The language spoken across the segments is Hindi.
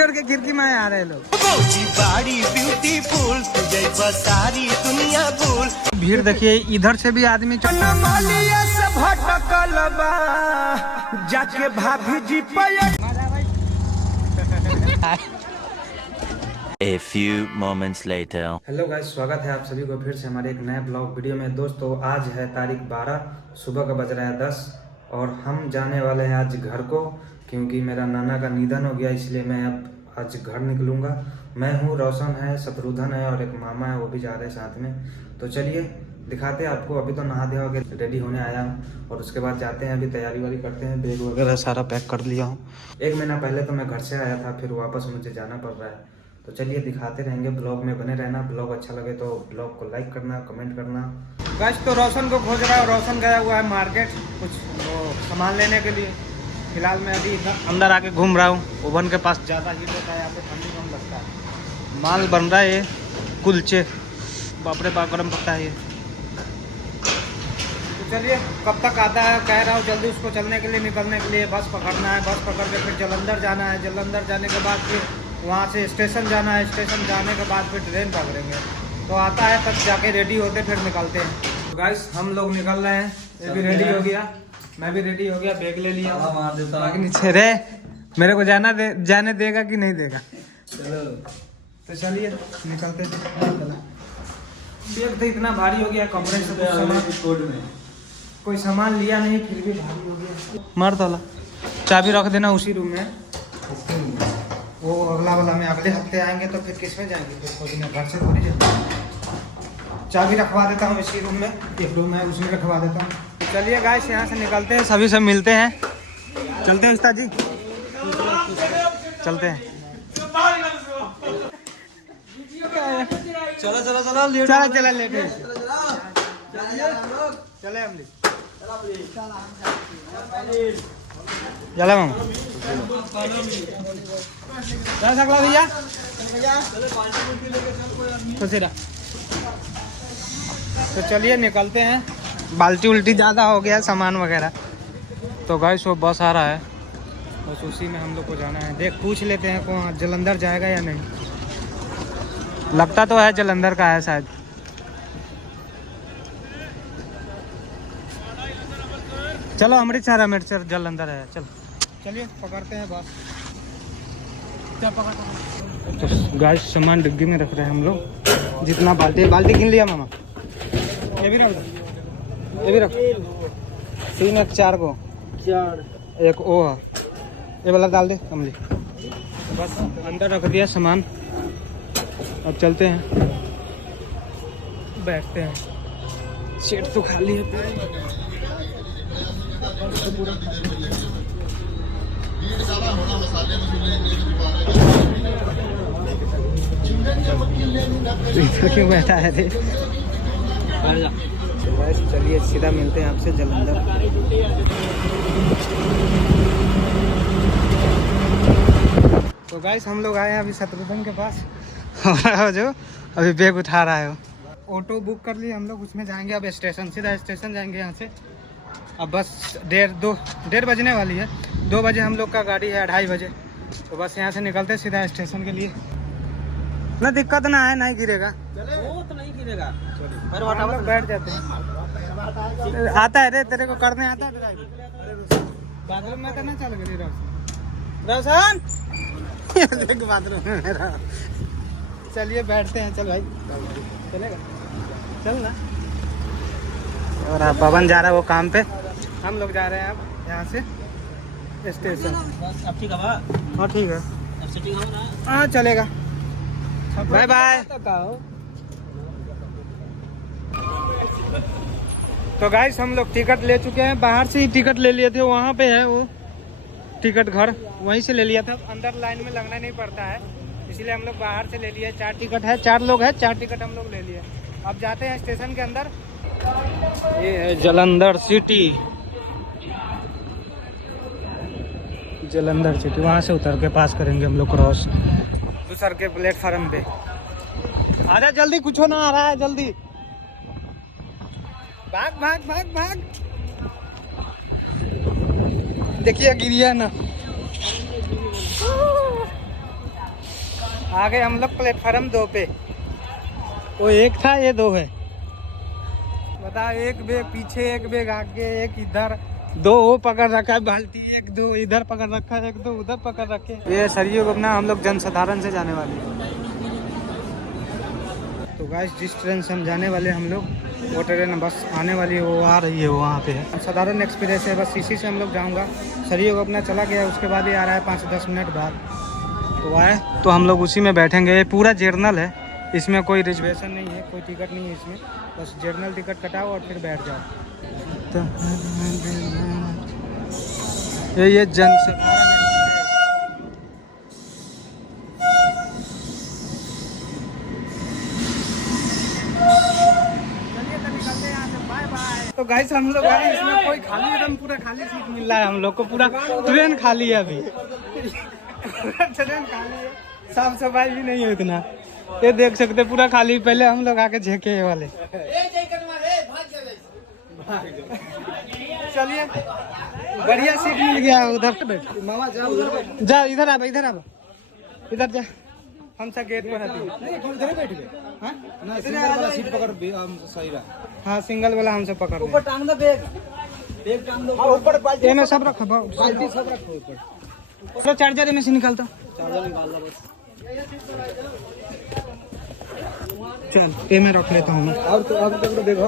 छोड़ के खिड़की में आ रहे लोग। ब्यूटीफुल तुझे सारी दुनिया भूल। भीड़ देखिए, इधर से भी आदमी जाके भाभी जी A few moments later. Hello guys, स्वागत है आप सभी को फिर से हमारे एक नए ब्लॉग वीडियो में। दोस्तों आज है तारीख 12, सुबह का बज रहा है 10 और हम जाने वाले हैं आज घर को, क्योंकि मेरा नाना का निधन हो गया, इसलिए मैं अब आज घर निकलूंगा। मैं हूँ, रोशन है, शत्रुघ्न है और एक मामा है, वो भी जा रहे हैं साथ में। तो चलिए दिखाते हैं आपको। अभी तो नहा धोवा के रेडी होने आया हूँ और उसके बाद जाते हैं, अभी तैयारी वारी करते हैं। बैग वगैरह सारा पैक कर लिया हूँ। 1 महीना पहले तो मैं घर से आया था, फिर वापस मुझे जाना पड़ रहा है। तो चलिए दिखाते रहेंगे, ब्लॉग में बने रहना। ब्लॉग अच्छा लगे तो ब्लॉग को लाइक करना, कमेंट करना। गाइस तो रोशन को खोज रहा है, रोशन गया हुआ है मार्केट कुछ वो सामान लेने के लिए। फिलहाल मैं अभी अंदर आके घूम रहा हूँ। ओवन के पास ज़्यादा हीट होता है, यहाँ पे ठंडी कम लगता है। माल बन रहा है ये कुलचे, बापरे बाप गर्म पड़ता है ये। तो चलिए कब तक आता है, कह रहा हूँ जल्दी उसको चलने के लिए, निकलने के लिए बस पकड़ना है। बस पकड़ के फिर जलंधर जाना है। जलंधर जाने के बाद फिर वहाँ से स्टेशन जाना है। स्टेशन जाने के बाद फिर ट्रेन पकड़ेंगे। तो आता है तब जाके रेडी होते फिर निकलते हैं। तो गाइस हम लोग निकल रहे हैं। ये भी रेडी हो गया, मैं भी रेडी हो गया, बैग ले लिया। बाकी नीचे रे, मेरे को जाने देगा कि नहीं देगा। चलो तो चलिए निकलते हैं। बैग तो इतना भारी हो गया, कमरे से कोई सामान लिया नहीं, फिर भी भारी हो गया। मार ताला, चाबी रख देना उसी रूम में। वो अगला वाला में अगले हफ्ते आएंगे तो फिर किस में जाएंगे, फिर खोजने घर से थोड़ी जाएंगे। चाबी रखवा देता हूँ इसी रूम में, एक रूम है उसमें रखवा देता हूँ। चलिए गाइस यहाँ से निकलते हैं, सभी सब मिलते हैं। चलते हैं उस्ताद जी, चलते हैं। चलो चलो चलो लेट, चला चला लेट चले हम चला मामा जा सकला भैया तो चलिए निकलते हैं। बाल्टी उल्टी ज़्यादा हो गया सामान वगैरह। तो गाइस वो बस आ रहा है, बस उसी में हम लोग को जाना है। देख पूछ लेते हैं कौन जलंधर जाएगा या नहीं। लगता तो है जलंधर का है शायद। चलो अमृतसर जलंधर है। चल चलिए पकड़ते हैं बस। क्या पकड़ तो गाइस सामान डिग्गी में रख रहे हैं हम लोग। जितना बाल्टी गिन लिया मामा, ये भी रख, ये भी रख। 3 1 4 को 4 एक ओ है, ये वाला डाल दे कमली। बस अंदर रख दिया सामान, अब चलते हैं, बैठते हैं। सीट तो खाली है। क्यों बैठा है थे? चलिए सीधा मिलते हैं आपसे जलंधर। तो गाइस हम लोग आए हैं अभी शत्रुघ्न के पास जो अभी बैग उठा रहा है। ऑटो बुक कर लिए हम लोग, उसमें जाएंगे अब स्टेशन, सीधा स्टेशन जाएंगे यहाँ से। अब बस 1:30 बजने वाली है। 2 बजे हम लोग का गाड़ी है, 2:30 बजे। तो बस यहाँ से निकलते सीधा स्टेशन के लिए। ना दिक्कत ना है, नहीं गिरेगा, वो तो नहीं गिरेगा। हम लोग बैठ जाते हैं। आता है रे, तेरे को करने आता है बाथरूम में तो ना चल गई रोशन बाथरूम में। चलिए बैठते हैं, चल भाई चलेगा, चल ना। और आप पवन जा रहा है वो काम पे, हम लोग जा रहे हैं अब यहाँ से स्टेशन। अब ठीक है? हाँ ठीक है, हाँ चलेगा। Bye bye. तो गाइस हम लोग टिकट ले चुके हैं, बाहर से ही टिकट ले लिए थे। वहाँ पे है वो टिकट घर, वहीं से ले लिया था। अंदर लाइन में लगना नहीं पड़ता है, इसलिए हम लोग बाहर से ले लिए। 4 टिकट है, 4 लोग हैं, 4 टिकट हम लोग ले लिए। अब जाते हैं स्टेशन के अंदर। ये है जलंधर सिटी, जलंधर सिटी। वहाँ से उतर के पास करेंगे हम लोग क्रॉस, दूसर के प्लेटफार्म पे। आजा जल्दी, कुछ ना आ रहा है, जल्दी भाग भाग भाग भाग। देखिए गिरिया ना, आ गए हम लोग प्लेटफार्म 2 पे। वो एक था, ये 2 है। बताओ, एक बैग पीछे, एक बैग आगे, एक इधर, 2 वो पकड़ रखा है बाल्टी, एक 2 इधर पकड़ रखा है, एक 2 उधर पकड़ रखे। ये सरयू घूमना हम लोग जनसाधारण से जाने वाले हैं। तो गाइस, जिस ट्रेन से हम जाने वाले हम लोग, वो ट्रेन बस आने वाली है, वो आ रही है, वो वहाँ पे है। साधारण एक्सप्रेस है, बस इसी से हम लोग जाऊँगा। सरयू अपना चला गया, उसके बाद ही आ रहा है 5-10 मिनट बाद। तो आए तो हम लोग उसी में बैठेंगे। ये पूरा जर्नल है, इसमें कोई रिजर्वेशन नहीं है, कोई टिकट नहीं है इसमें, बस जर्नल टिकट कटाओ और फिर बैठ जाओ। ये जनसाधारण तो गाइस हम लोग आए, इसमें कोई खाली, एकदम पूरा खाली सीट मिल रहा है हम लोग को। पूरा ट्रेन खाली है अभी, ट्रेन खाली है, साफ सफाई भी नहीं है इतना। ये देख सकते पूरा खाली। पहले हम लोग आके झेके ये वाले। चलिए, बढ़िया सीट मिल गया। उधर बैठ मामा, जा उधर बैठ, जा इधर आ, इधर आ, इधर जा। हम सब गेट पर इधर बैठ गए। सीट पकड़ सही रहा। हाँ, सिंगल वाला हमसे पकड़। ऊपर टांग दो बैग, बैग टांग दो ऊपर। बाल्टी में सब रखो, बाल्टी सब रखो ऊपर। तो चार्जर में से निकालता, चार्जर निकाल दो बस। चल, ये मैं रख लेता हूँ। और तो अब तक तो देखो।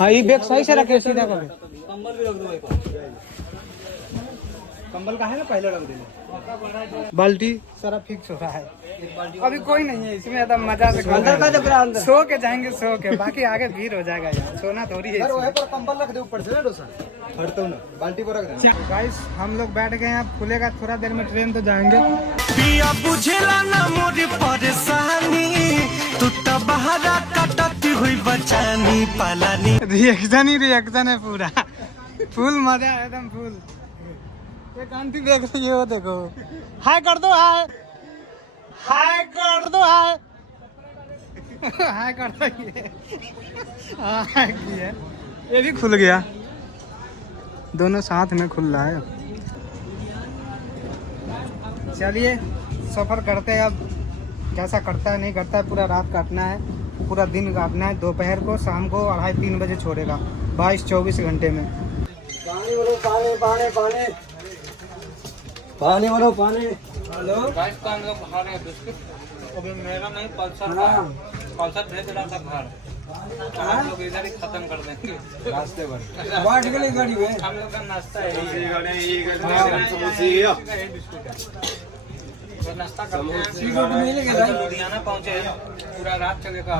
हाँ, ये बैग सही से रखे, सीधा कर। कंबल भी रख दो, कंबल का है ना, पहले रख दे। बाल्टी सारा फिक्स हो रहा है, अभी कोई नहीं है इसमें। एकदम मजा से अंदर सो के जाएंगे, सो के। बाकी आगे भीड़ हो जाएगा यार, सोना थोड़ी है। पर कंबल रख दे ऊपर से ना, डोसा हटता ना, बाल्टी पर रख दे। गाइस, हम लोग बैठ गए हैं, अब खुलेगा थोड़ा देर में ट्रेन, तो जाएंगे। पिया बुझेला ना मोरी परेशानी, तू तो बहारा कटती हुई बचानी पालानी। रिएक्शन ही रिएक्शन है पूरा, फुल मजा है एकदम फुल। एक आंटी देख रही है, वो देखो, हाय कर दो, हाय हाय कर दो, हाय हाय कर दो। हाय की है, ये भी खुल गया, दोनों साथ में खुल रहा है। चलिए, सफर करते हैं अब। कैसा करता है नहीं करता है, पूरा रात काटना है, पूरा दिन काटना है। दोपहर को, शाम को 2:30-3 बजे छोड़ेगा, 22-24 घंटे में। पानी बोलो, पानी पानी पानी पानी बोलो, पानी। हेलो गाइस, तो हम लोग खा रहे हैं बिस्किट। अभी मेरा नहीं, पल्सर का, पल्सर भेज रहा था घर। हम लोग इधर ही खत्म कर देंगे रास्ते पर। बाट गली गाड़ी में हम लोग का नाश्ता है, नाश्ता करते हैं। लुधियाना पहुँचे, पूरा रात चलेगा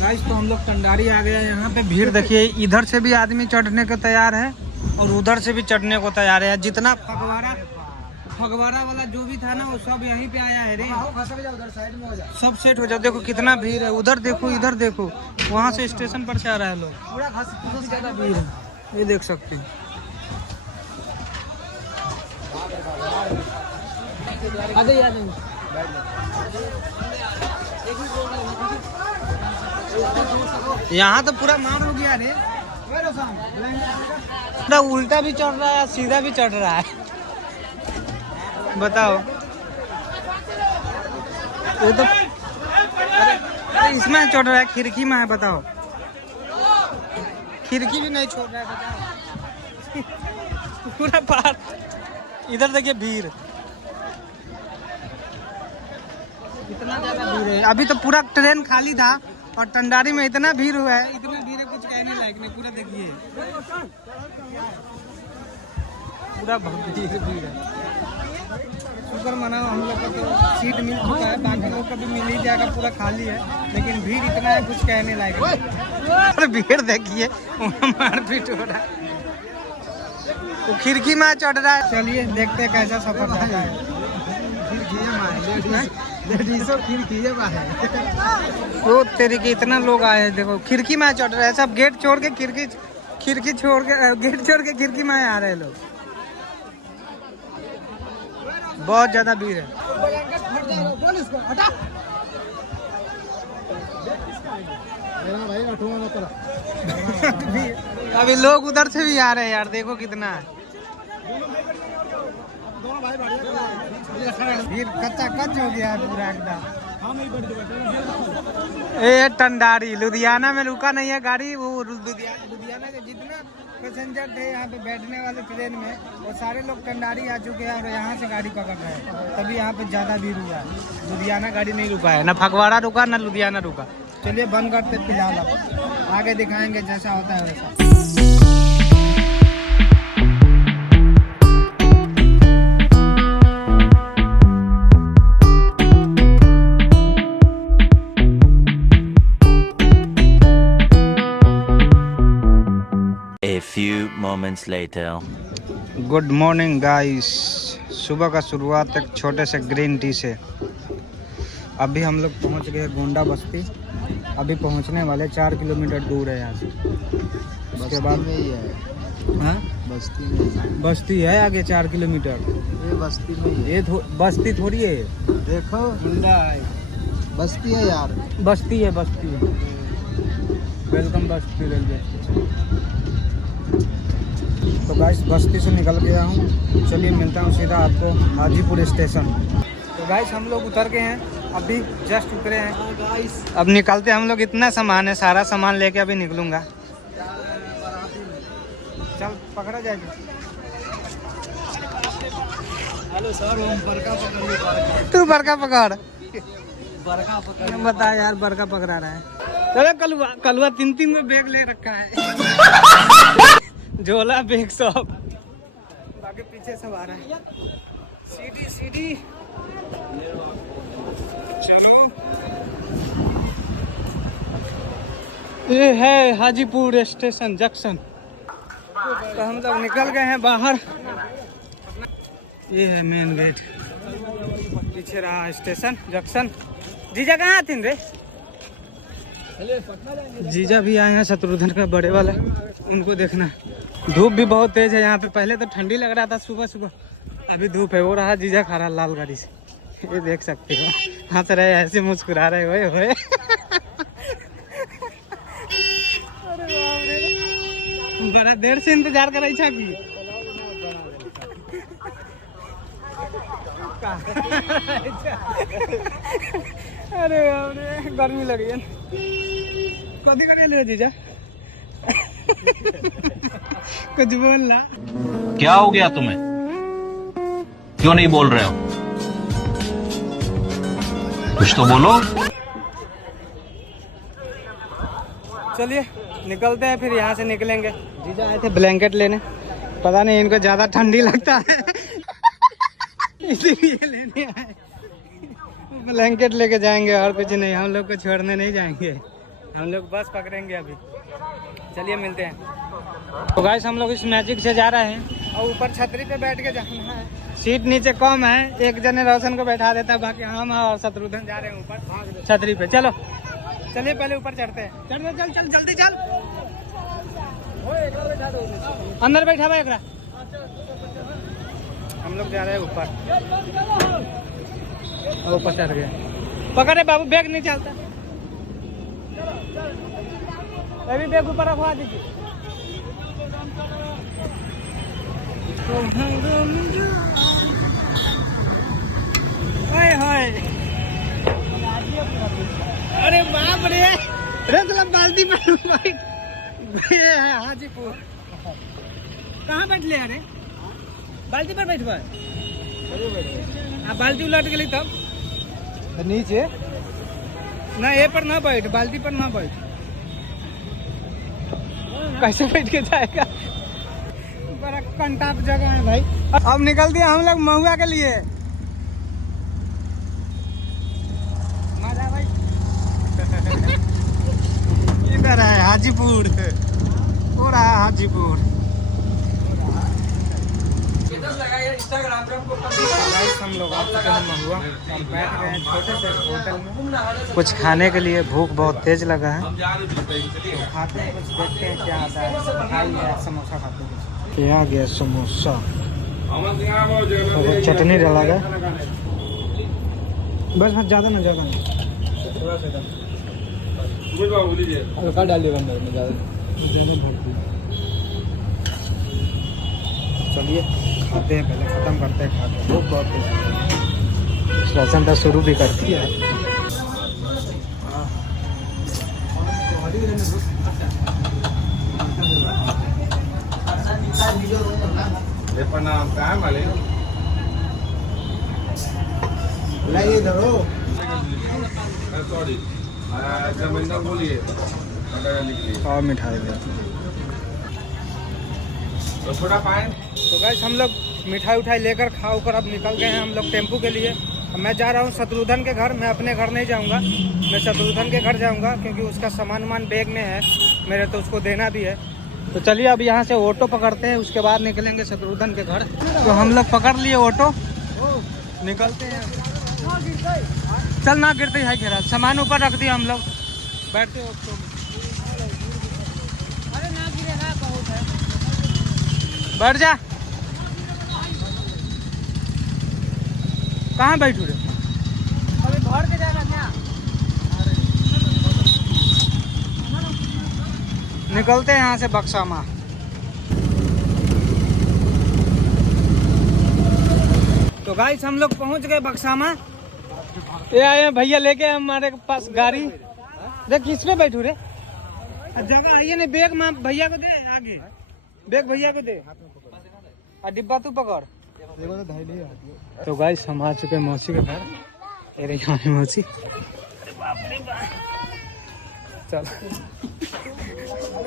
गाइस। तो हम लोग टंडारी आ गया, यहाँ पे भीड़ देखिए। इधर से भी आदमी चढ़ने को तैयार है और उधर से भी चढ़ने को तैयार है। जितना फगवाड़ा वाला जो भी था ना, वो सब यहीं पे आया है रे। सब सेट हो जाओ। देखो कितना भीड़ है, उधर देखो, इधर देखो, वहाँ से स्टेशन पर से आ रहा है लोग। पूरा ज्यादा भीड़ है, ये देख सकते हैं। यहाँ तो पूरा मार हो गया रे, पूरा उल्टा भी चढ़ रहा है, सीधा भी चढ़ रहा है। बताओ, वो तो अरे इसमें चढ़ रहा है, खिड़की में है। बताओ, खिड़की भी नहीं छोड़ रहा है। बताओ, पूरा पार। इधर देखिए भीड़, इतना ज्यादा भीड़ है। अभी तो पूरा ट्रेन खाली था और टंडारी में इतना भीड़ हुआ है, इतना भीड़ है कुछ कहने लायक नहीं। पूरा देखिए, पूरा भीड़ है। शुक्र मनाओ, हम लोग का तो सीट मिल चुका है, बाकी लोग का भी मिल ही जाएगा, पूरा खाली है। लेकिन भीड़ इतना है कुछ कहने लायक नहीं। और भीड़ देखिए, मारपीट हो रहा है, वो खिड़की में चढ़ रहा है। चलिए देखते हैं कैसा सफर रहता है। वो तेरे के इतना लोग आए हैं, देखो खिड़की में चढ़ रहा है सब। गेट छोड़ के खिड़की छोड़ के, गेट छोड़ के खिड़की में आ रहे हैं लोग। बहुत ज्यादा भीड़ है। अभी लोग उधर से भी आ रहे हैं यार, देखो कितना है। फिर कच्चा कच हो गया है पूरा एकदम। ये टंडारी लुधियाना में रुका नहीं है गाड़ी। वो लुधियाना के जितना पैसेंजर थे यहाँ पे बैठने वाले ट्रेन में, वो सारे लोग टंडारी आ चुके हैं और यहाँ से गाड़ी पकड़ रहे हैं, तभी यहाँ पे ज्यादा भीड़ हुआ है। लुधियाना गाड़ी नहीं रुका है, ना फगवाड़ा रुका ना लुधियाना रुका। चलिए बंद करते फिलहाल, अब आगे दिखाएंगे जैसा होता है वैसा। A few moments later. Good morning guys. सुबह का शुरुआत एक छोटे से ग्रीन टी से। अभी हम लोग पहुंच गए गोंडा बस्ती। अभी पहुंचने वाले 4 किलोमीटर दूर है यहाँ से। उसके बाद में ही है। हाँ बस्ती है आगे 4 किलोमीटर। ये बस्ती में ही है। ये बस्ती थोड़ी है, देखो बस्ती है यार। बस्ती है बस्ती। वेलकम बस्ती रेलवे स्टेशन। तो गाइस बस्ती से निकल गया हूँ। चलिए मिलता हूँ सीधा आपको हाजीपुर स्टेशन। तो गाइस हम लोग उतर गए हैं, अभी जस्ट उतरे हैं। अब निकलते हम लोग। इतना सामान है, सारा सामान लेके अभी निकलूंगा। चल पकड़ा जाएगा। हेलो सर, हम बरका पकड़। तू बरका पकड़। बरका पकड़ बता यार, बरका पकड़ा रहा है। चलो कलुआ 3 में बैग ले रखा है। झोला बैग सब, बाकी पीछे सब आ रहा है। सीढ़ी चलो। ये है हाजीपुर स्टेशन जंक्शन। तो हम लोग निकल गए हैं बाहर। ये है मेन गेट, पीछे रहा स्टेशन जंक्शन। जीजा कहाँ आते रे? जीजा भी आए हैं, शत्रुघ्न का बड़े वाला, उनको देखना। धूप भी बहुत तेज है यहाँ पे। पहले तो ठंडी लग रहा था सुबह सुबह, अभी धूप है। वो रहा जीजा खड़ा लाल गाड़ी से, ये देख सकते हो। हंस रहे, ऐसे मुस्कुरा रहे हुए। अरे बाप रे, बड़ा देर से इंतजार कर रही था कि अरे बाप रे, गर्मी लगी है। कभी कर ले जीजा। कुछ बोलना। क्या हो गया तुम्हें? क्यों नहीं बोल रहे हो? कुछ तो बोलो। चलिए निकलते हैं, फिर यहाँ से निकलेंगे। जीजा आए थे ब्लैंकेट लेने, पता नहीं इनको ज्यादा ठंडी लगता है इसीलिए लेने आए। ब्लैंकेट लेके जाएंगे और कुछ नहीं। हम लोग को छोड़ने नहीं जाएंगे, हम लोग बस पकड़ेंगे अभी। चलिए मिलते हैं। तो गाइस हम लोग इस मैजिक से जा रहे हैं और ऊपर छतरी पे बैठ के जाना है। सीट नीचे कम है, एक जने रोशन को बैठा देता है, बाकी हम और शत्रुघ्न जा रहे हैं ऊपर छतरी पे। चलो चलिए पहले ऊपर चढ़ते हैं। चल जल्दी चल। अंदर बैठा हुआ एक। हम लोग जा रहे हैं ऊपर। ऊपर चढ़ गए। पकड़े बाबू, बैग नहीं चलता। अभी बैग ऊपर रखवा दीजिए। अरे बाप रे, बाल्टी पर ये है हाजीपुर। कहाँ बैठ ले? अरे बाल्टी पर बैठवा। बाल्टी उलट गई तब नीचे ना, ये पर ना बैठ, बाल्टी पर ना बैठ। कैसे बैठ के जाएगा? बड़ा कंटाप जगह है भाई। अब निकल दिया हम लोग महुआ के लिए। मजा भाई। इधर है हाजीपुर, हो रहा है हाजीपुर। हम लोग आ चुके हैं महुआ और बैठ गए हैं छोटे से होटल में कुछ खाने के लिए। भूख बहुत तेज लगा है, तो खाते हैं कुछ, देखते हैं क्या आता है। समोसा खाते हैं। ये आ गया समोसा, चटनी डाला गया। बस ज़्यादा ना, ज़्यादा हल्का डालिएगा अंदर में, ज़्यादा। चलिए खाते हैं, पहले ख़त्म करते हैं खा के। भूख बहुत तेज, राशन तो शुरू भी करती है। और मिठाई दे तो गाइस हम लोग मिठाई उठाई लेकर खा कर अब निकल गए हैं हम लोग टेम्पू के लिए। अब मैं जा रहा हूँ शत्रुधन के घर। मैं अपने घर नहीं जाऊँगा, मैं शत्रुधन के घर जाऊँगा क्योंकि उसका सामान बैग में है मेरे, तो उसको देना भी है। तो चलिए अब यहाँ से ऑटो पकड़ते हैं, उसके बाद निकलेंगे शत्रुधन के घर। तो हम लोग पकड़ लिए ऑटो, निकलते हैं। चल ना गिरते है घेरा, सामान ऊपर रख दिया हम लोग, बैठते ऑटो में। अरे ना गिरेगा, बहुत है, बैठ जा। कहाँ बैठू रे? अभी घर के जाएगा क्या? निकलते हैं यहाँ से बक्सामा। तो गाइस हम लोग पहुँच गए बक्सामा। ये आए हैं भैया लेके हमारे पास गाड़ी। देख किस पे बैठू रे? जगह आइए नहीं, बैग में भैया को दे, आगे बैग भैया को दे, और डिब्बा तू पकड़। तो गाइस हम आ चुके मौसी के घर। ये रही हमारी मौसी। चल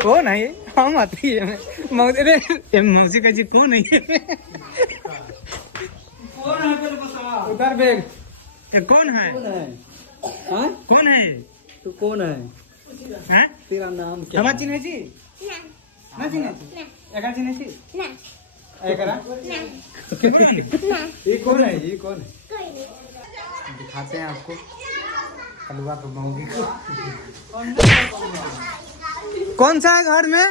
कौन है ये? हम आती है मौसी का जी कौन है ये? कौन है उधर बैग? ये कौन है? कौन है? तू कौन है? हैं? तेरा नाम क्या? हमार चिन्ह छी? ना चिन्ह छी? एका चिन्ह छी? ना। एकरा? ना। ये कौन है? ये कौन है? दिखाते हैं आपको हलवा तो मौगी को। कौन सा है घर में?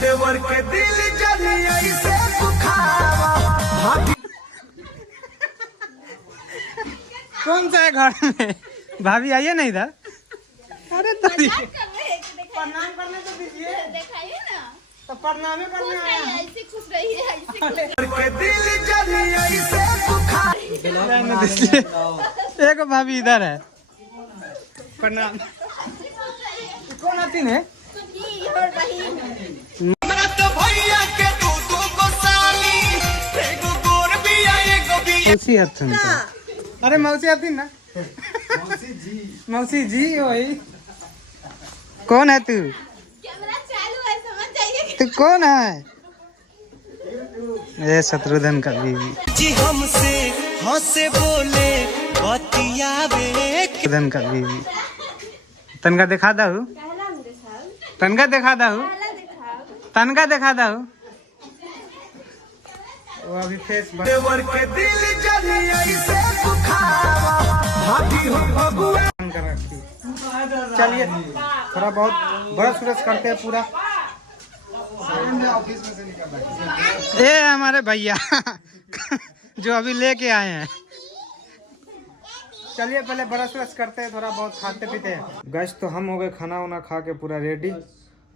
देवर के दिल जलिया से बुखावा। कौन सा है घर में? भाभी आइए ना इधर। अरे तो प्रणाम करने तो दीजिए, दिखाइए ना, तो प्रणाम करने आया हूं। ऐसे खुश रहिए, ऐसे खुश के दिल जलिया से बुखावा। एक भाभी इधर है, प्रणाम। कौन आती है? रहिए और बहिन। तो भैया के तू को साली, एगो गोर भी एगो भी। मौसी आती है। अरे मौसी आती ना? मौसी जी वही। कौन है तू? कैमरा चालू है, समझ जाइए। तू कौन है? ये शत्रुधन का बीवी। जी हमसे हंसे बोले बतियावे। शत्रुधन का बीवी। तनका दिखा दहु, तनका दिखा दहु, तनका दिखा दहु। वो अभी फेस देवर के दिल जलिया से बुखावा। भाभी हो भगवान कर रखी। चलिए थोड़ा बहुत ब्रश व्रश करते हैं पूरा। ये हमारे भैया जो अभी लेके आए हैं। चलिए पहले ब्रश व्रश करते हैं, थोड़ा बहुत खाते पीते हैं। गैस तो हम हो गए खाना वाना खा के पूरा रेडी,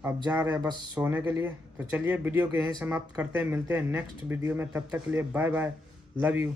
अब जा रहे हैं बस सोने के लिए। तो चलिए वीडियो को यहीं समाप्त करते हैं, मिलते हैं नेक्स्ट वीडियो में। तब तक के लिए बाय बाय, लव यू।